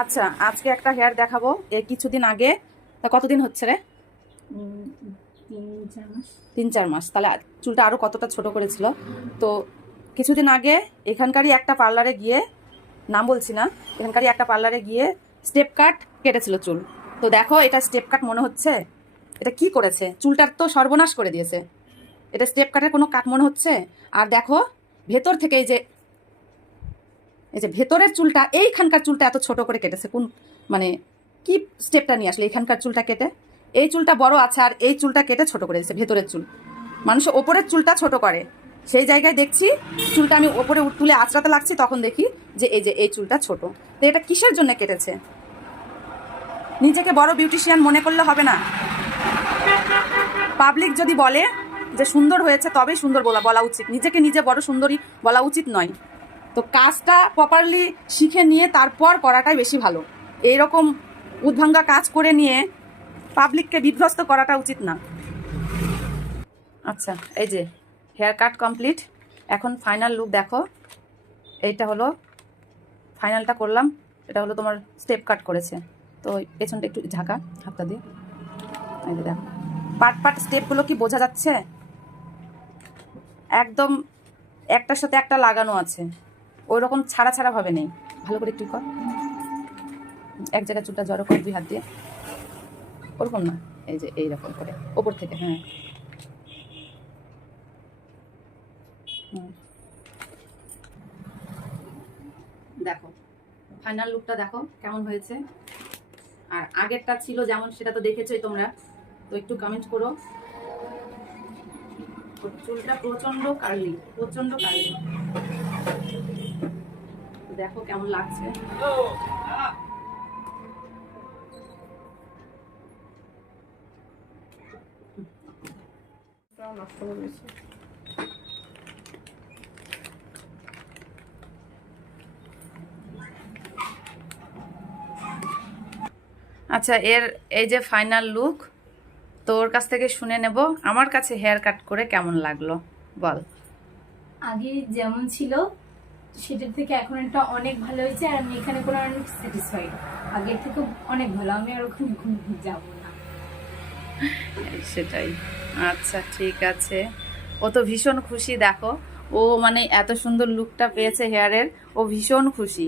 আচ্ছা, আজকে একটা হেয়ার দেখাবো। কিছুদিন আগে, তা কতদিন হচ্ছে রে? 3-4 মাস। 3-4 মাস। তাহলে চুলটা আরো কতটা ছোট করেছিল। তো কিছুদিন আগে এখানকারই একটা পার্লারে গিয়ে, নাম বলছি না, এখানকারই একটা পার্লারে গিয়ে স্টেপ কাট কেটেছিল চুল। তো দেখো, এটা স্টেপ কাট মনে হচ্ছে? এটা কি করেছে? চুলটার তো সর্বনাশ করে দিয়েছে। এটা স্টেপ কাটের কোনো কাট মনে হচ্ছে? আর দেখো, ভেতর থেকে এই যে ভেতরের চুলটা, এইখানকার চুলটা এত ছোট করে কেটেছে। কোন মানে কি স্টেপটা নিয়ে আসলে এইখানকার চুলটা কেটে? এই চুলটা বড় আছে আর এই চুলটা কেটে ছোট করে দিয়েছে ভেতরের চুল। মানুষ ওপরের চুলটা ছোট করে, সেই জায়গায় দেখছি চুলটা আমি ওপরে তুলে আঁচড়াতে লাগছি, তখন দেখি যে এই চুলটা ছোট। তো এটা কিসের জন্য কেটেছে? নিজেকে বড় বিউটিশিয়ান মনে করলে হবে না। পাবলিক যদি বলে যে সুন্দর হয়েছে তবেই সুন্দর বলা উচিত, নিজেকে নিজে বড় সুন্দরী বলা উচিত নয়। তো কাজটা প্রপারলি শিখে নিয়ে তারপর করাটাই বেশি ভালো। এইরকম উদ্ভাঙ্গা কাজ করে নিয়ে পাবলিককে বিধ্বস্ত করাটা উচিত না। আচ্ছা, এই যে হেয়ার কাট কমপ্লিট। এখন ফাইনাল লুক দেখো। এইটা হলো ফাইনালটা করলাম। এটা হলো তোমার স্টেপ কাট করেছে। তো পেছনটা একটু ঝাঁকা হাতটা দিয়ে। এই যে দেখো, পার্ট স্টেপগুলো কি বোঝা যাচ্ছে? একদম একটার সাথে একটা লাগানো আছে, ওই রকম ছাড়া ছাড়া ভাবে নেই। ভালো করে একটু কর, এক জায়গায় চুলটা জড়ো কর 2 হাত দিয়ে, ওরকম না, এই যে এইরকম করে ওপর থেকে। হ্যাঁ, দেখো ফাইনাল লুকটা দেখো কেমন হয়েছে। আর আগেরটা ছিল যেমন, সেটা তো দেখেছোই তোমরা। তো একটু কমেন্ট করো। চুলটা প্রচন্ড কার্লি, প্রচন্ড কার্লি। দেখো কেমন লাগছে। নষ্ট করে দিয়েছে। আচ্ছা, এই যে ফাইনাল লুক, তোর কাছ থেকে শুনে নেব, আমার কাছে হেয়ার কাট করে কেমন লাগলো বল। আগে যেমন ছিল সেটার থেকে এখন এটা অনেক ভালো হয়েছে, আর আমি এখানে কোনো অনেক স্যাটিসফাইড। আগের থেকে অনেক ভালো, আমি আর ওখানে যাব না। সেটাই। আচ্ছা, ঠিক আছে। ও তো ভীষণ খুশি দেখো। ও মানে এত সুন্দর লুকটা পেয়েছে হেয়ারের, ও ভীষণ খুশি।